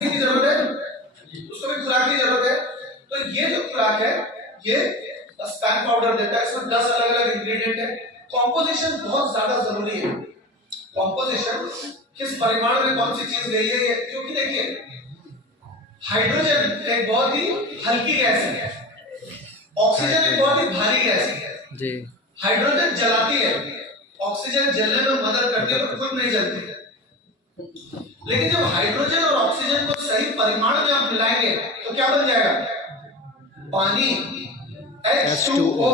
की जरूरत है, उसको भी खुराक की जरूरत है। तो ये जो खुराक है ये स्पैन पाउडर देता है। इसमें 10 अलग अलग इंग्रेडिएंट है। कॉम्पोजिशन बहुत ज्यादा जरूरी है। कॉम्पोजिशन किस परिमाण में कौन सी चीज गई है ये, क्योंकि देखिए हाइड्रोजन एक बहुत ही हल्की गैस है, ऑक्सीजन एक बहुत ही भारी गैस है जी। हाइड्रोजन जलाती है, ऑक्सीजन जलने में मदद करती है, तो खुद नहीं जलती। लेकिन जब हाइड्रोजन और ऑक्सीजन को सही परिमाण में आप मिलाएंगे तो क्या बन जाएगा? पानी, H2O।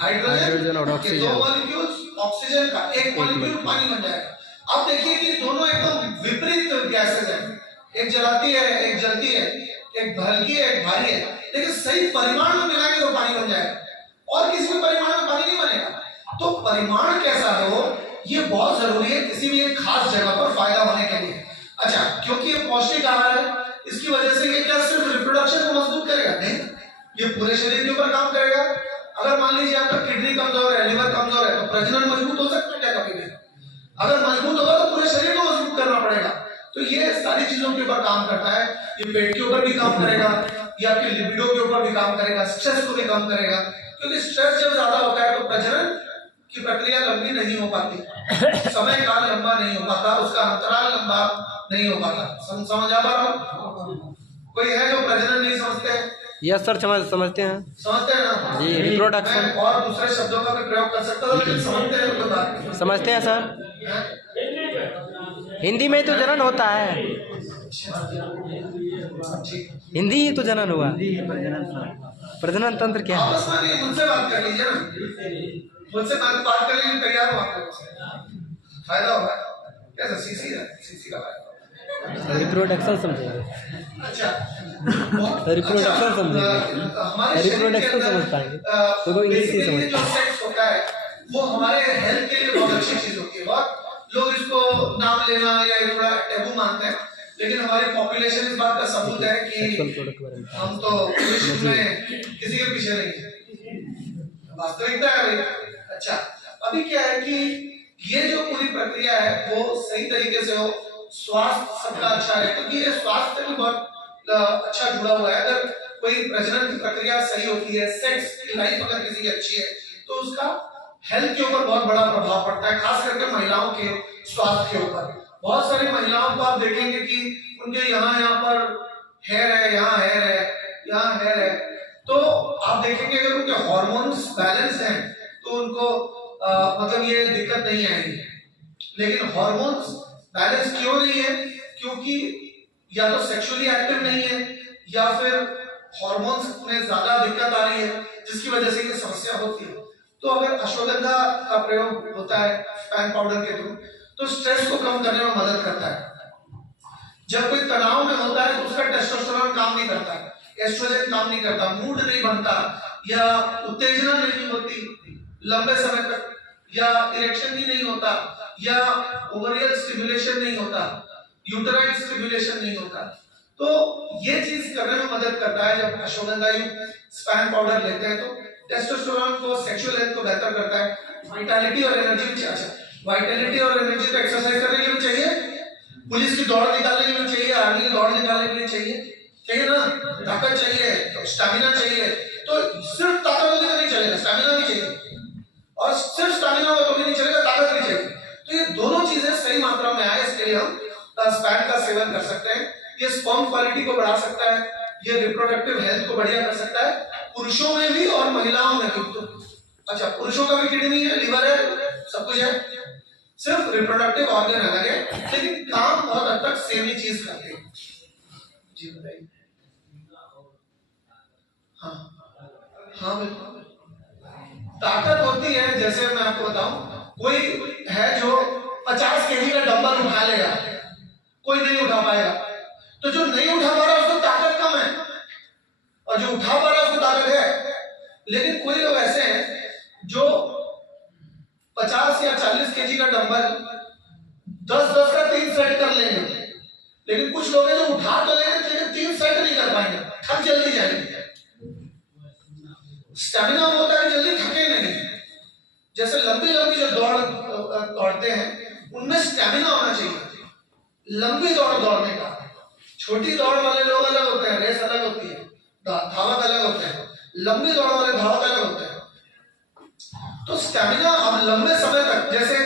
हाइड्रोजन और ऑक्सीजन, दो मॉलिक्यूल्स, ऑक्सीजन का एक मॉलिक्यूल पानी बन जाएगा। अब देखिए कि दोनों एकदम विपरीत गैसेस हैं, एक जलाती है एक जलती है, एक हल्की है एक भारी है, लेकिन सही परिमाण में मिलाएंगे तो पानी बन जाएगा। और किसी भी परिमाण में पानी नहीं बनेगा। तो परिमाण कैसा हो ये बहुत जरूरी है किसी भी एक खास जगह पर फायदा होने के लिए। अच्छा, क्योंकि ये पौष्टिक आहार है, इसकी वजह से ये क्या सिर्फ रिप्रोडक्शन को मजबूत करेगा? नहीं, ये पूरे शरीर के ऊपर काम करेगा। अगर मान लीजिए आपका किडनी कमजोर है, लिवर कमजोर है, तो प्रजनन मजबूत हो सकता है क्या? कभी नहीं। अगर मजबूत होगा तो पूरे शरीर को मजबूत करना पड़ेगा। तो ये सारी चीजों के ऊपर काम करता है। ये पेट के ऊपर भी काम करेगा, ये आपकी लिबिडो के ऊपर भी काम करेगा, स्ट्रेस को भी कम करेगा। क्योंकि स्ट्रेस जब ज्यादा होता है तो प्रजनन की प्रक्रिया लंबी नहीं हो पाती, समय काल लंबा नहीं हो पाता, उसका अंतराल लंबा नहीं हो पाता। समझ आ पा रहा हूं? कोई है जो प्रजनन नहीं समझते हैं? यस सर, समझते हैं ना जी। रिप्रोडक्शन और दूसरे शब्दों का भी प्रयोग कर सकता हूं, लेकिन समझते हैं तो बात समझते हैं सर। हिंदी में तो जनन होता है, हिंदी ही तो जनन हुआ। प्रजनन तंत्र क्या है? मुझसे बात कर लीजिए ना, मुझसे बात करने के लिए तैयार हो आपको, फायदा होगा। कैसा सीसी है, सीसी का फायदा, रिप्रोडक्शन समझेंगे। अच्छा, रिप्रोडक्शन समझेंगे, रिप्रोडक्शन समझ पाएंगे तो कोई इंग्लिश नहीं समझ। जो सेक्स होता है वो हमारे हेल्थ के लिए बहुत अच्छी चीज होती है। बहुत लोग इसको नाम लेना या थोड़ा टैबू मानते हैं, लेकिन हमारी पॉपुलेशन इस बात का सबूत है कि हम तो विश्व में किसी के पीछे नहीं है, वास्तविकता है भाई। अच्छा, अभी क्या है कि ये जो पूरी प्रक्रिया है वो सही तरीके से हो, स्वास्थ्य सबका अच्छा है, क्योंकि ये स्वास्थ्य भी बहुत अच्छा जुड़ा हुआ है। अगर कोई प्रजनन की प्रक्रिया सही होती है, सेक्स की लाइफ अगर किसी की अच्छी है, तो उसका हेल्थ के ऊपर बहुत बड़ा प्रभाव पड़ता है, खास करके महिलाओं के स्वास्थ्य के ऊपर। बहुत सारी महिलाओं को आप देखेंगे कि उनके यहाँ पर हेयर है, यहाँ हेयर है, यहाँ हेयर है, तो आप देखेंगे अगर उनके हार्मोन्स बैलेंस हैं तो उनको मतलब ये दिक्कत नहीं आएगी। लेकिन हार्मोन्स बैलेंस क्यों नहीं है? क्योंकि या तो सेक्सुअली एक्टिव नहीं है या फिर हार्मोन्स में ज्यादा दिक्कत आ रही है, जिसकी वजह से ये समस्या होती है। तो अगर अश्वगंधा का प्रयोग होता है स्पैन पाउडर के थ्रू, तो स्ट्रेस को कम करने में मदद करता है। जब कोई तनाव में होता है तो उसका टेस्टोस्टेरोन काम नहीं करता, एस्ट्रोजन काम नहीं करता, मूड नहीं बनता, या उत्तेजना नहीं होती लंबे समय तक, या इरेक्शन ही नहीं होता, या ओवरियल स्टिमुलेशन नहीं होता, यूटेराइन स्टिमुलेशन नहीं होता। तो ये चीज करने में मदद करता है। जब अश्वगंधा युक्त स्पैन पाउडर लेते हैं तो टेस्टोस्टेरोन को, सेक्सुअल हेल्थ को बेहतर करता है, वाइटैलिटी और एनर्जी भी। अच्छा, वाइटैलिटी और एनर्जी तो एक्सरसाइज करने के लिए चाहिए, पुलिस की दौड़ निकालने के लिए चाहिए, आर्मी की दौड़ निकालने के लिए चाहिए ना, ताकत चाहिए, तो स्टैमिना चाहिए। तो सिर्फ ताकत होने का नहीं चलेगा, स्टैमिना भी चाहिए, और सिर्फ स्टैमिना हो तो भी नहीं चलेगा, ताकत भी चाहिए। तो ये दोनों चीजें सही मात्रा में आए, इसके लिए हम स्पैन का सेवन कर सकते हैं। ये स्पर्म क्वालिटी को बढ़ा सकता है, ये रिप्रोडक्टिव हेल्थ को बढ़िया कर सकता है, पुरुषों में भी और महिलाओं में भी। अच्छा, पुरुषों का भी किडनी है, लिवर है, सब कुछ है, सिर्फ रिप्रोडक्टिव ऑर्गन अलग है, लेकिन काम बहुत हद तक सेम ही चीज करते हैं। जी बताइए। हाँ बिल्कुल ताकत होती है। जैसे मैं आपको बताऊं, कोई है जो 50 केजी का डंबल उठा लेगा, कोई नहीं उठा पाएगा। तो जो नहीं उठा पा रहा उसको ताकत कम है, और जो उठा पा रहा उसको ताकत है। लेकिन कोई लोग ऐसे हैं जो 50 या 40 केजी का डंबल 10-10 का 3 सेट कर लेंगे, लेकिन कुछ लोग हैं जो उठा तो लेंगे लेकिन 3 सेट नहीं कर पाएंगे, थक जल्दी जाएंगे। स्टैमिना होता है जल्दी थके नहीं। जैसे लंबी लंबी जो दौड़ते हैं उनमें स्टैमिना होना चाहिए, लंबी दौड़ दौड़ने का। छोटी दौड़ वाले लोग अलग होते हैं, रेस अलग होती है, धावक अलग होते हैं, लंबी दौड़ वाले धावक अलग होते हैं। तो स्टैमिना अब लंबे समय तक, जैसे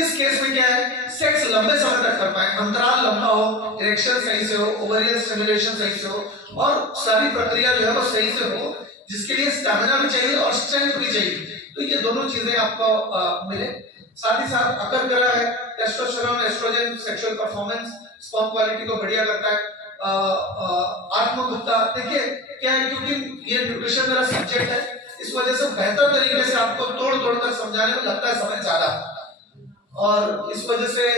इस केस में क्या है, सेक्स लंबे समय तक कर पाए, अंतराल लंबा हो, इरेक्शन सही से हो, ओवरियन स्टिमुलेशन सही से हो, और सारी प्रक्रिया जो है वो सही से हो, जिसके लिए स्टैमिना भी चाहिए और स्ट्रेंथ भी चाहिए। तो ये दोनों चीजें आपको मिले। साथ ही साथ अकर करा है, testosterone, estrogen, sexual performance, sperm quality को बढ़िया करता है। आत्मगुप्ता, देखिए क्या है, क्योंकि ये न्यूट्रिशन मेरा सब्जेक्ट है, इस वजह से बेहतर तरीके से आपको तोड़ तोड़ कर समझाने में लगता है समय ज्यादा, और इस वजह से,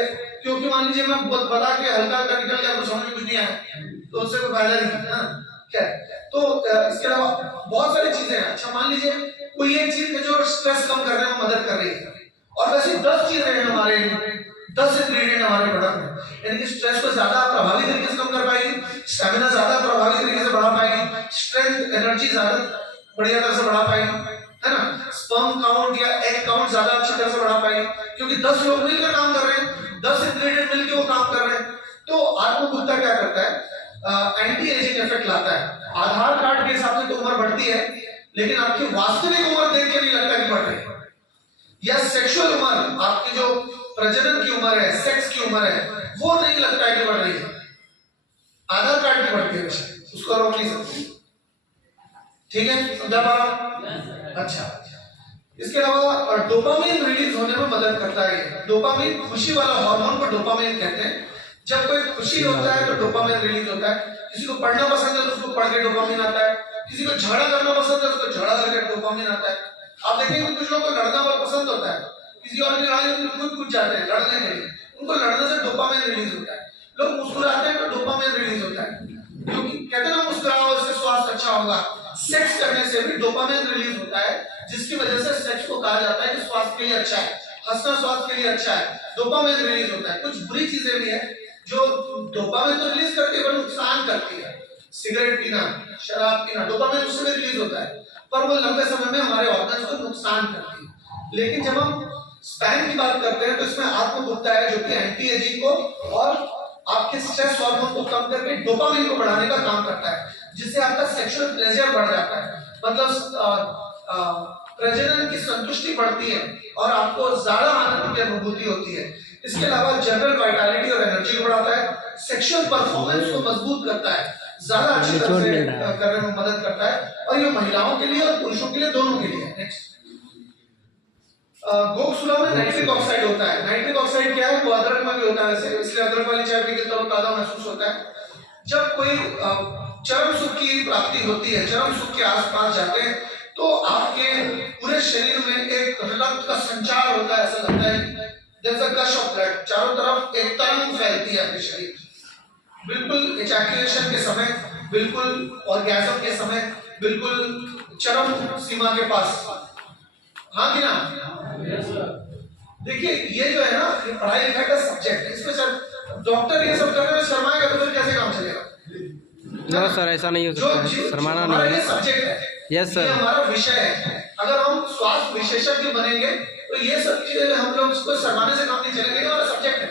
क्योंकि मान लीजिए मैं बहुत बता के हल्का हल्का निकल गया, कुछ समझ में कुछ नहीं आया, तो उससे कोई फायदा नहीं है ना। क्या तो इसके अलावा बहुत सारी चीजें हैं। अच्छा मान लीजिए कोई एक चीज है जो स्ट्रेस कम करने में मदद कर रही है, और वैसे 10 चीजें हैं हमारे, 10 इंग्रेडिएंट हमारे प्रोडक्ट में, यानी कि स्ट्रेस को ज्यादा प्रभावी तरीके से कम कर पाएगी, स्टैमिना ज्यादा प्रभावी तरीके से बढ़ा पाएगी, स्ट्रेंथ एनर्जी ज्यादा बढ़िया तरह से बढ़ा पाएगी, है ना, स्पर्म काउंट या एग काउंट ज्यादा अच्छी तरह से बढ़ा पाएगी, क्योंकि 10 लोग मिलकर काम कर रहे हैं, 10 इंग्रेडिएंट मिलकर वो काम कर रहे हैं। तो आत्मगुप्ता क्या करता है, एंटी एजिंग इफेक्ट लाता है। आधार कार्ड के हिसाब से तो उम्र बढ़ती है, लेकिन आपकी वास्तविक उम्र देख के नहीं लगता कि बढ़ रही है, या सेक्सुअल उम्र, आपकी जो प्रजनन की उम्र है, सेक्स की उम्र है, वो नहीं लगता है कि बढ़ रही है, आधार कार्ड की बढ़ती है, उसको रोक नहीं सकती। ठीक है, समझा पा रहा हूं? अच्छा, इसके अलावा डोपामिन रिलीज होने में मदद करता है। डोपामिन खुशी वाला हार्मोन को डोपामिन कहते हैं। जब कोई खुशी होता है तो डोपामिन रिलीज होता है। किसी को पढ़ना पसंद है तो उसको पढ़ के डोपामिन आता है, किसी को झगड़ा करना पसंद है तो उसको झगड़ा करके डोपामिन आता है। आप देखेंगे कुछ लोगों को लड़ना बहुत पसंद होता है, किसी और की लड़ाई में कूद जाते हैं लड़ने के लिए, उनको लड़ने से डोपामिन रिलीज होता है। लोग मुस्कुराते हैं तो डोपामिन रिलीज होता है, क्योंकि कहते हैं ना मुस्कुराओ इससे स्वास्थ्य अच्छा होगा। सेक्स करने से भी डोपामिन रिलीज होता है, जिसकी वजह से सेक्स को कहा जाता है कि स्वास्थ्य के लिए अच्छा है, हंसना स्वास्थ्य के लिए अच्छा है, डोपामिन रिलीज होता है। कुछ बुरी चीजें भी है जो डोपामिन तो रिलीज करती है पर नुकसान करती है, सिगरेट पीना, शराब पीना, डोपामिन उससे भी रिलीज होता है, पर वो लंबे समय में हमारे ऑर्गन्स को नुकसान करती है। लेकिन जब हम स्पैन की बात करते हैं तो इसमें आत्मगुप्ता है जो कि एंटी एजिंग को और आपके स्ट्रेस हार्मोन को कम करके डोपामिन को बढ़ाने का काम करता है, जिससे आपका सेक्सुअल प्लेजर बढ़ जाता है, मतलब प्रजनन की संतुष्टि बढ़ती है और आपको ज्यादा आनंद की अनुभूति होती है। इसके अलावा जनरल वाइटलिटी और एनर्जी को बढ़ाता है, सेक्सुअल परफॉर्मेंस को मजबूत करता है, ज्यादा अच्छी तरह से करने में मदद करता है, और ये महिलाओं के लिए और पुरुषों के लिए दोनों के लिए है। नेक्स्ट, गोक्सुला में नाइट्रिक ऑक्साइड होता है। नाइट्रिक ऑक्साइड क्या है, वो अदरक में भी होता है वैसे, इसलिए अदरक वाली चाय पी के तरोताजा महसूस होता है। जब कोई चरम सुख की प्राप्ति होती है, चरम सुख के आसपास जाते हैं, तो आपके पूरे शरीर में एक रक्त का संचार होता है, ऐसा लगता है जैसे गश ऑफ ब्लड, चारों तरफ एक तरंग फैलती है आपके शरीर, बिल्कुल इजैकुलेशन के समय, बिल्कुल ऑर्गेज्म के समय, बिल्कुल चरम सीमा के पास। हाँ कि ना? देखिए ये जो है ना, ये पढ़ाई लिखाई का सब्जेक्ट है, इसमें सर डॉक्टर ये सब करने में शर्माएगा तो फिर कैसे काम चलेगा? नो सर, ऐसा नहीं हो सकता, शर्माना नहीं है। सब्जेक्ट है, यस सर, ये हमारा विषय है। अगर हम स्वास्थ्य विशेषज्ञ बनेंगे तो ये सब चीजें हम लोग इसको शर्माने से काम नहीं चलेगा, ये हमारा सब्जेक्ट है,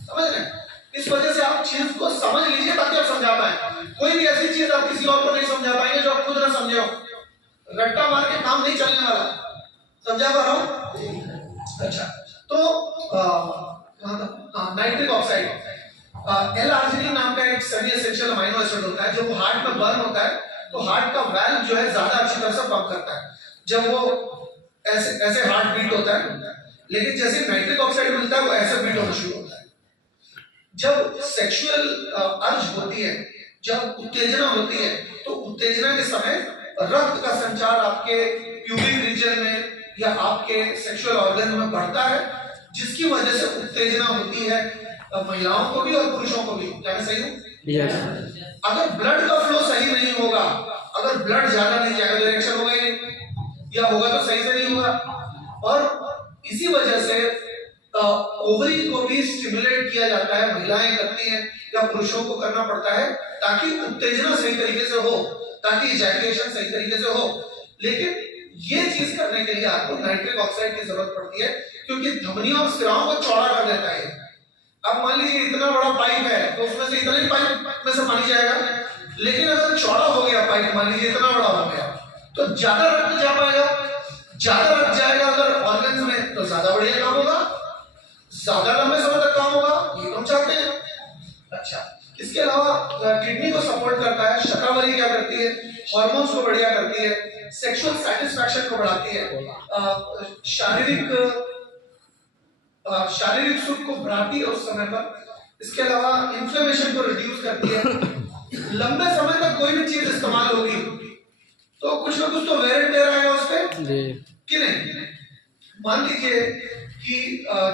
समझ रहे हैं? इस वजह से आप चीज को समझ लीजिए ताकि आप समझा पाए। कोई भी ऐसी चीज आप किसी और को नहीं समझा पाएंगे जो आप खुद ना समझे हो। रट्टा मार के काम नहीं चलने वाला, समझा पा रहा हूं? अच्छा, तो नाइट्रिक ऑक्साइड, L-arginine नाम का एक सेमी एसेंशियल अमीनो एसिड होता है, जब हार्ट में बर्न होता है तो हार्ट का वाल्व जो है ज्यादा अच्छी तरह से पंप करता है, जब वो ऐसे हार्ट बीट होता है, लेकिन जैसे नाइट्रिक ऑक्साइड मिलता है वो ऐसे बीट होना शुरू होता है। जब सेक्सुअल अर्ज होती है, जब उत्तेजना होती है, तो उत्तेजना के समय रक्त का संचार आपके प्यूबिक रीजन में या आपके सेक्सुअल ऑर्गन में बढ़ता है, जिसकी वजह से उत्तेजना होती है महिलाओं को भी और पुरुषों को भी। क्या मैं सही हूँ? यस। अगर ब्लड का फ्लो सही नहीं होगा, अगर ब्लड ज्यादा नहीं जाएगा तो इरेक्शन होगा ही नहीं, या होगा तो सही से नहीं होगा, और इसी वजह से ओवरी को भी स्टिमुलेट किया जाता है, महिलाएं करती हैं या पुरुषों को करना पड़ता है, ताकि उत्तेजना सही तरीके से हो, ताकि इजैकुलेशन सही तरीके से हो। लेकिन ये चीज करने के लिए आपको नाइट्रिक ऑक्साइड की जरूरत पड़ती है, क्योंकि धमनियों और सिराओं को चौड़ा कर देता है। अब मान लीजिए इतना बड़ा पाइप है तो उसमें से इतना ही पाइप में से पानी जाएगा, लेकिन अगर चौड़ा हो गया पाइप, मान लीजिए इतना बड़ा हो गया, तो ज्यादा रक्त जा पाएगा, ज्यादा रक्त जाएगा अगर ऑर्गन्स में तो ज्यादा बढ़िया काम होगा, ज्यादा लंबे समय तक काम होगा, ये हम चाहते हैं। अच्छा, इसके अलावा किडनी को सपोर्ट करता है, शतावरी क्या करती है, हार्मोन्स को बढ़िया करती है, सेक्सुअल सेटिस्फैक्शन को बढ़ाती है, शारीरिक सुख को बढ़ाती है उस समय पर। इसके अलावा इन्फ्लेमेशन को रिड्यूस करती है। लंबे समय तक कोई भी चीज इस्तेमाल होगी तो कुछ ना कुछ तो वेर एंड टेयर आएगा उस पे कि नहीं। मान लीजिए कि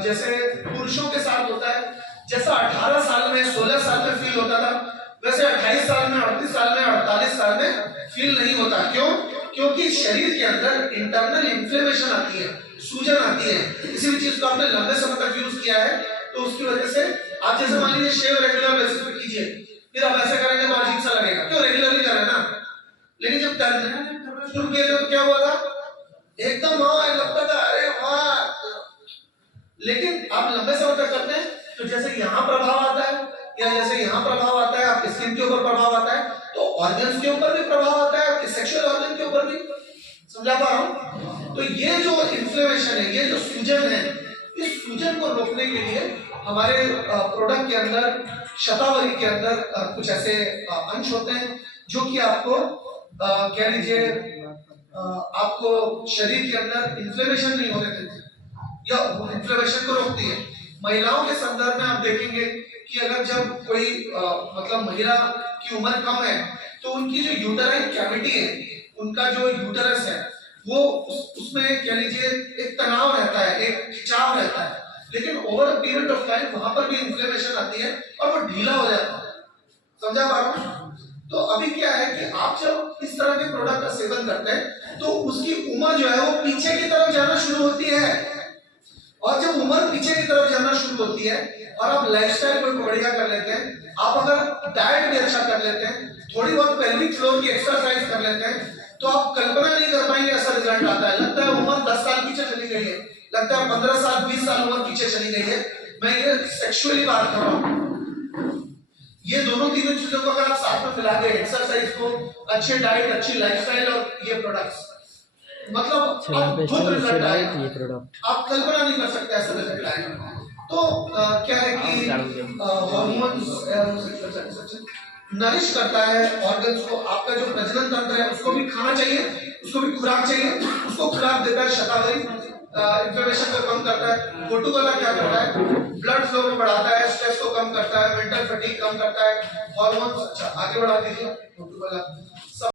जैसे पुरुषों के साथ होता है, जैसा 18 साल में 16 साल में फील होता था, वैसे 28 साल में 38 साल में 48 साल में फील नहीं होता। क्यों? क्योंकि शरीर के अंदर इंटरनल इन्फ्लेमेशन आती है, सूजन आती है। किसी भी चीज को आपने लंबे समय तक यूज किया है तो उसकी वजह से आप जैसे मान लीजिए शेव रेगुलर बेसिस पे कीजिए, फिर आप ऐसे करेंगे तो अजीब सा लगेगा, क्यों? रेगुलरली कर रहे हैं ना। लेकिन जब करना शुरू किए तो क्या हुआ था, एकदम हाँ लगता था अरे वाह। लेकिन आप लंबे समय तक करते हैं तो जैसे यहाँ प्रभाव आता है या जैसे यहाँ प्रभाव आता है, आपके स्किन के ऊपर प्रभाव आता है, तो ऑर्गन्स के ऊपर भी प्रभाव आता है, आपके सेक्सुअल ऑर्गन के ऊपर भी। समझा पा रहा हूँ? तो ये जो इन्फ्लेमेशन है, ये जो सूजन है, इस सूजन को रोकने के लिए हमारे प्रोडक्ट के अंदर, शतावरी के अंदर कुछ ऐसे अंश होते हैं जो कि आपको कह लीजिए आपको शरीर के अंदर इन्फ्लेमेशन नहीं होने देते या इन्फ्लेमेशन को रोकती है। महिलाओं के संदर्भ में आप देखेंगे कि अगर जब कोई मतलब महिला की उम्र कम है तो उनकी जो यूटेराइन कैविटी है, उनका जो यूटेरस है, वो उसमें कह लीजिए एक तनाव रहता है, एक खिंचाव रहता है, लेकिन over a period of time वहां पर भी इन्फ्लेमेशन आती है और वो ढीला हो जाता है। समझा पा रहा हूं? तो अभी क्या है कि आप जब इस तरह के प्रोडक्ट का सेवन करते हैं तो उसकी उम्र जो है वो पीछे की तरफ जाना शुरू होती है, और जब उम्र पीछे की तरफ जाना शुरू होती है और आप लाइफस्टाइल को बढ़िया कर लेते हैं, आप अगर डाइट भी अच्छा कर लेते हैं, थोड़ी बहुत पेल्विक फ्लोर की एक्सरसाइज कर लेते हैं, तो आप कल्पना नहीं कर पाएंगे ऐसा रिजल्ट आता है। लगता है उम्र 10 साल पीछे चली गई है, लगता है 15 साल 20 साल उम्र पीछे चली गई है। मैं ये सेक्सुअली बात कर रहा हूँ। ये दोनों तीनों चीजों को अगर आप साथ में मिला के, एक्सरसाइज को, अच्छे डाइट, अच्छी लाइफस्टाइल और ये प्रोडक्ट्स, मतलब आप कल्पना नहीं कर सकते ऐसा रिजल्ट आएगा। तो क्या है कि हार्मोन्स नरिश करता है ऑर्गन्स को, आपका जो प्रजनन तंत्र है उसको भी खाना चाहिए, उसको भी खुराक चाहिए, उसको खुराक देता है शतावरी, इन्फ्लेमेशन को कम करता है। कोटुकोला क्या करता है, ब्लड फ्लो को बढ़ाता है, स्ट्रेस को कम करता है, मेंटल फटीग कम करता है, हार्मोन्स। अच्छा आगे बढ़ा दीजिए। कोटुकोला